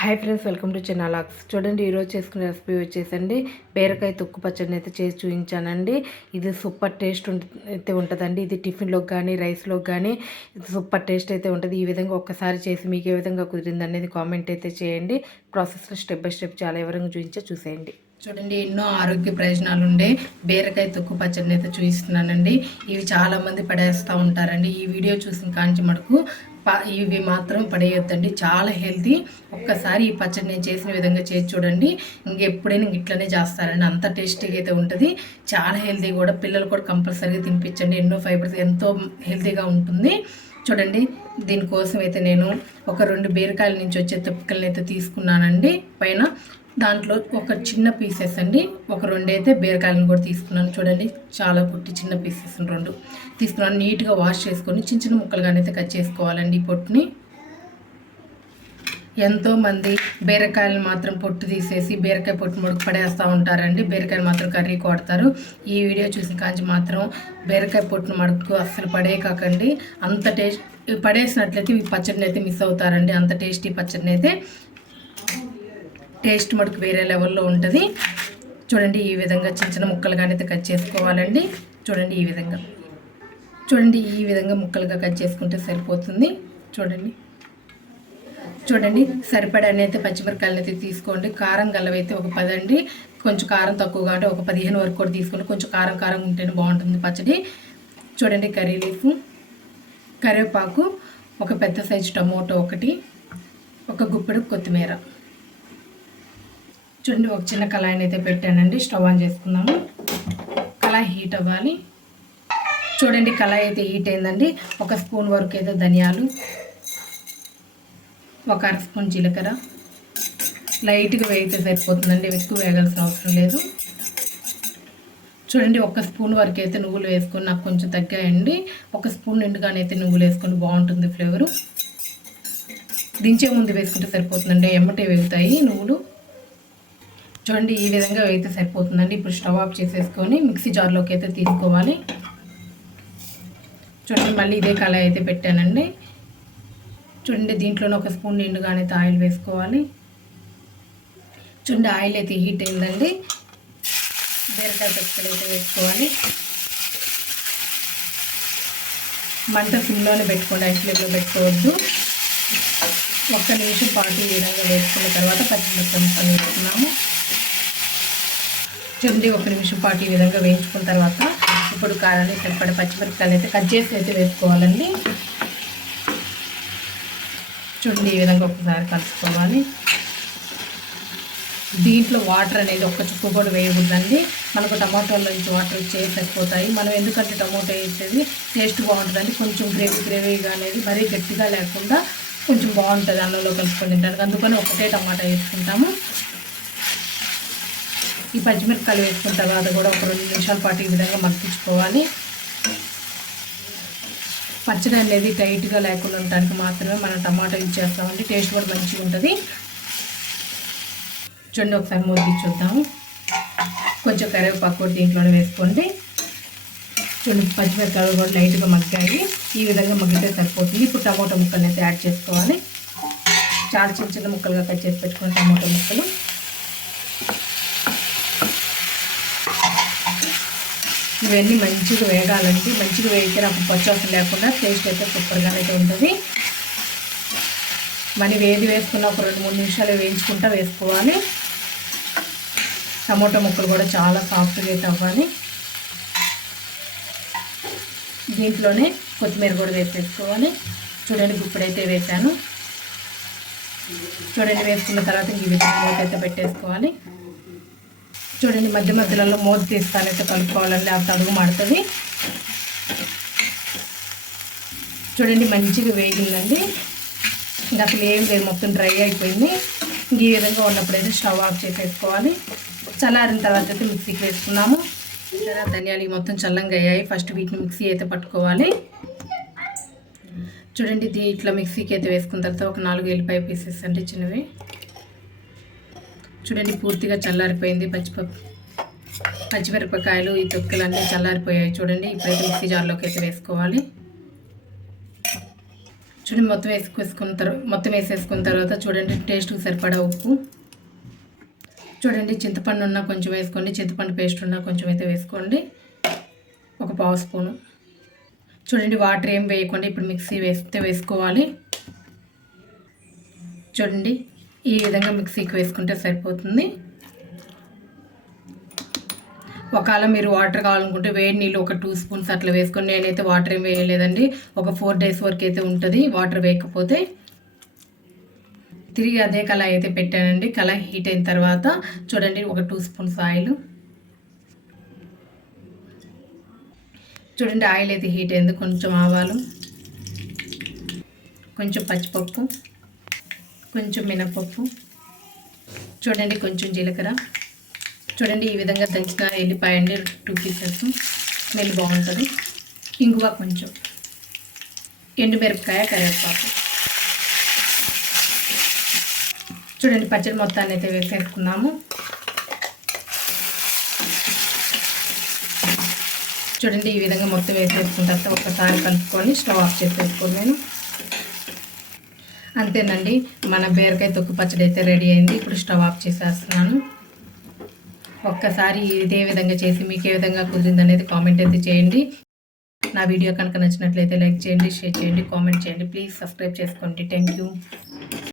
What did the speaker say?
Hi friends welcome to చెన్నాలాక్స్ చూడండి ఈరోజు చేసుకునే రెసిపీ వచ్చేసండి. బీరకాయ తొక్కు పచ్చడిని అయితే చేసి చూపించానండి. ఇది సూపర్ టేస్ట్ అయితే ఉంటుందండి. ఇది టిఫిన్లోకి కానీ రైస్లోకి కానీ సూపర్ టేస్ట్ అయితే ఉంటుంది. ఈ విధంగా ఒక్కసారి చేసి మీకు ఏ విధంగా కుదిరింది అనేది కామెంట్ అయితే చేయండి. ప్రాసెస్లో స్టెప్ బై స్టెప్ చాలా వివరంగా చూపించే చూసేయండి. చూడండి ఎన్నో ఆరోగ్య ప్రయోజనాలు ఉండే బీరకాయ తొక్కు పచ్చడిని అయితే చూపిస్తున్నానండి ఇవి చాలామంది పడేస్తూ ఉంటారండి. ఈ వీడియో చూసిన కాంచి మటుకు ఇవి మాత్రం పడేయొద్దండి. చాలా హెల్తీ. ఒక్కసారి ఈ పచ్చడి నేను చేసిన విధంగా చేసి చూడండి. ఇంకెప్పుడైనా ఇట్లనే చేస్తారండి. అంత టేస్టీగా అయితే ఉంటుంది. చాలా హెల్తీ కూడా. పిల్లలు కూడా కంపల్సరీగా తినిపించండి. ఎన్నో ఫైబర్స్ ఎంతో హెల్తీగా ఉంటుంది. చూడండి దీనికోసం అయితే నేను ఒక రెండు బీరకాయల నుంచి వచ్చే తొక్కికలను అయితే తీసుకున్నానండి. పైన దాంట్లో ఒక చిన్న పీసెస్ అండి. ఒక రెండు అయితే బీరకాయలను కూడా తీసుకున్నాను. చూడండి చాలా పుట్టి చిన్న పీసెస్ రెండు తీసుకున్నాను. నీట్గా వాష్ చేసుకొని చిన్న చిన్న ముక్కలుగానే అయితే కట్ చేసుకోవాలండి పొట్టుని. ఎంతోమంది బీరకాయలు మాత్రం పొట్టు తీసేసి బీరకాయ పొట్టు ముడుకు పడేస్తూ ఉంటారండి. బీరకాయలు మాత్రం కర్రీ కొడతారు. ఈ వీడియో చూసిన కాంచి మాత్రం బీరకాయ పొట్టును మడుకు అస్సలు పడేయకండి అంత టేస్ట్ పడేసినట్లయితే ఈ పచ్చడిని అయితే మిస్ అవుతారండి. అంత టేస్టీ పచ్చడిని అయితే టేస్ట్ మటుకు వేరే లెవెల్లో ఉంటుంది. చూడండి ఈ విధంగా చిన్న చిన్న ముక్కలుగా అయితే కట్ చేసుకోవాలండి. చూడండి ఈ విధంగా. చూడండి ఈ విధంగా ముక్కలుగా కట్ చేసుకుంటే సరిపోతుంది. చూడండి. చూడండి సరిపడాని అయితే పచ్చిమిరకాయలను అయితే తీసుకోండి. కారం గల్లవైతే ఒక పదండి. కొంచెం కారం తక్కువగా అంటే ఒక పదిహేను వరకు కూడా తీసుకోండి. కొంచెం కారం కారం ఉంటేనే బాగుంటుంది పచ్చడి. చూడండి కర్రీ లీఫ్. కరివేపాకు ఒక పెద్ద సైజు టమోటో ఒకటి. ఒక గుప్పెడు కొత్తిమీర. చూడండి ఒక చిన్న కళాయిని అయితే పెట్టానండి. స్టవ్ ఆన్ చేసుకుందాము. కళాయి హీట్ అవ్వాలి. చూడండి కళాయి అయితే హీట్ అయిందండి. ఒక స్పూన్ వరకు అయితే ధనియాలు ఒక అర స్పూన్ జీలకర్ర. లైట్గా వేయితే సరిపోతుందండి. ఎక్కువ వేయాల్సిన అవసరం లేదు. చూడండి ఒక స్పూన్ వరకు అయితే నువ్వులు వేసుకొని నాకు కొంచెం తగ్గాయండి. ఒక స్పూన్ నిండుగానైతే నువ్వులు వేసుకొని బాగుంటుంది ఫ్లేవరు. దించే ముందు వేసుకుంటే సరిపోతుందండి. ఎమ్మటే వేగుతాయి నువ్వులు. చూడండి ఈ విధంగా అయితే సరిపోతుందండి. ఇప్పుడు స్టవ్ ఆఫ్ చేసేసుకొని మిక్సీ జార్లోకి అయితే తీసుకోవాలి. చూడండి మళ్ళీ ఇదే కళాయి అయితే పెట్టానండి. చూడండి దీంట్లోనే ఒక స్పూన్ నిండుగానే అయితే ఆయిల్ వేసుకోవాలి. చూడండి ఆయిల్ అయితే హీట్ అయిందండి. బీరకాయ పెట్టుకలు అయితే వేసుకోవాలి. మంట సిమ్లోనే పెట్టుకోండి ఐస్ ఫ్లేమ్లో పెట్టుకోవద్దు. ఒక్క నిమిషం పాటు ఈ విధంగా వేసుకున్న తర్వాత పచ్చిమిరపకాయలు వేసుకున్నాము. చుండి ఒక నిమిషం పాటు ఈ విధంగా వేయించుకున్న తర్వాత ఇప్పుడు కారాన్ని సరిపడే పచ్చిమిరపకాయలు అయితే కట్ చేసి అయితే వేసుకోవాలండి. చూడండి ఈ విధంగా ఒకసారి కలుసుకోవాలి దీంట్లో వాటర్ అనేది ఒక్క చుక్క కూడా వేయకూడదండి. మనకు టమాటోలో నుంచి వాటర్ చేసి సరిపోతాయి. మనం ఎందుకంటే టమాటో వేసేది టేస్ట్ బాగుంటుందండి. కొంచెం గ్రేవీ గ్రేవీగా అనేది మరీ గట్టిగా లేకుండా కొంచెం బాగుంటుంది అన్నంలో కలుసుకొని తింటానికి. అందుకని ఒకటే టమాటా వేసుకుంటాము. ఈ పచ్చిమిరపకాయలు వేసుకున్న తర్వాత కూడా ఒక రెండు నిమిషాల పాటు ఈ విధంగా మగ్గించుకోవాలి. పచ్చడి అనేది టైట్గా లేకుండా ఉండడానికి మాత్రమే మనం టమాటా యూజ్ చేస్తామండి. టేస్ట్ కూడా మంచిగా ఉంటుంది. చూడండి ఒకసారి మూతి చూద్దాము కొంచెం కరివేపాకు కూడా దీంట్లోనే వేసుకోండి. చూడండి పచ్చిమిరపకాయలు కూడా లైట్గా మగ్గాయి. ఈ విధంగా మగ్గితే సరిపోతుంది. ఇప్పుడు టమాటో ముక్కలు అయితే యాడ్ చేసుకోవాలి. చాలా చిన్న చిన్న ముక్కలుగా కట్ చేసి పెట్టుకుని టమాటో ముక్కలు. ఇవన్నీ మంచిగా వేగాలండి. మంచిగా వేగితే నాకు పచ్చవసరం లేకుండా టేస్ట్ అయితే సూపర్గా అయితే ఉంటుంది. మరి వేది వేసుకున్న ఒక రెండు మూడు నిమిషాలు వేయించుకుంటా వేసుకోవాలి. టమోటా ముక్కలు కూడా చాలా సాఫ్ట్గా అయితే అవ్వాలి. దీంట్లోనే కొత్తిమీర కూడా వేసేసుకోవాలి. చూడండి గుప్పుడైతే వేసాను చూడండి వేసుకున్న తర్వాత ఈ విధంగా అయితే పెట్టేసుకోవాలి. చూడండి మధ్య మధ్యలో మూత తీస్తానైతే కలుపుకోవాలండి ఆ తడుగు మాడుతుంది. చూడండి మంచిగా వేగిందండి. ఇంకా అసలు ఏం లేదు మొత్తం డ్రై అయిపోయింది. ఈ విధంగా ఉన్నప్పుడైతే స్టవ్ ఆఫ్ చేసేసుకోవాలి. చల్లారిన తర్వాత అయితే మిక్సీకి వేసుకున్నాము. ధనియాలు మొత్తం చల్లంగా అయ్యాయి. ఫస్ట్ వీటిని మిక్సీ అయితే పట్టుకోవాలి. చూడండి ఇట్లా మిక్సీకి అయితే వేసుకున్న తర్వాత ఒక నాలుగు ఎల్లిపాయ పీసెస్ అంటే చిన్నవి. చూడండి పూర్తిగా చల్లారిపోయింది. పచ్చిపప్పు పచ్చిమిరపకాయలు ఈ తొక్కలు అన్నీ చల్లారిపోయాయి. చూడండి ఇప్పుడైతే మిక్సీ జార్లోకి అయితే వేసుకోవాలి. చూడండి మొత్తం వేసుకొసుకున్న తర్వాత మొత్తం వేసేసుకున్న తర్వాత చూడండి టేస్ట్కి సరిపడా ఉప్పు. చూడండి చింతపండు ఉన్న కొంచెం వేసుకోండి. చింతపండు పేస్ట్ ఉన్నా కొంచెం అయితే వేసుకోండి. ఒక పావు స్పూను. చూడండి వాటర్ ఏం వేయకుండా ఇప్పుడు మిక్సీ వేస్తే వేసుకోవాలి. చూడండి ఈ విధంగా మిక్సీకి వేసుకుంటే సరిపోతుంది. ఒకవేళ మీరు వాటర్ కావాలనుకుంటే వేడి నీళ్ళు ఒక టూ స్పూన్స్ అట్లా వేసుకొని నేనైతే వాటర్ ఏం వేయలేదండి. ఒక ఫోర్ డేస్ వరకు అయితే ఉంటుంది వాటర్ వేయకపోతే. తిరిగి అదే కళాయి అయితే పెట్టానండి. కళాయి హీట్ అయిన తర్వాత చూడండి ఒక టూ స్పూన్స్ ఆయిల్. చూడండి ఆయిల్ అయితే హీట్ అయింది. కొంచెం ఆవాలు కొంచెం పచ్చిపప్పు. కొంచెం మినపప్పు చూడండి కొంచెం జీలకర్ర. చూడండి ఈ విధంగా దంచిన ఎల్లిపాయ అండి టూ పీసెస్. స్మెల్ బాగుంటుంది. ఇంగువ కొంచెం. ఎండుమిరపకాయ కరివేపాకు. చూడండి పచ్చడి మొత్తాన్ని అయితే వేసేసుకున్నాము. చూడండి ఈ విధంగా మొత్తం వేసేసుకున్న తర్వాత ఒకసారి కలుపుకొని స్టవ్ ఆఫ్ చేసేసుకోండి నేను. అంతేనండి. మన బీరకాయ తొక్కు పచ్చడి అయితే రెడీ అయింది. ఇప్పుడు స్టవ్ ఆఫ్ చేసేస్తున్నాను. ఒక్కసారి ఇదే విధంగా చేసి మీకు ఏ విధంగా కుదిరింది అనేది కామెంట్ అయితే చేయండి. నా వీడియో కనుక నచ్చినట్లయితే లైక్ చేయండి షేర్ చేయండి కామెంట్ చేయండి. ప్లీజ్ సబ్స్క్రైబ్ చేసుకోండి. Thank you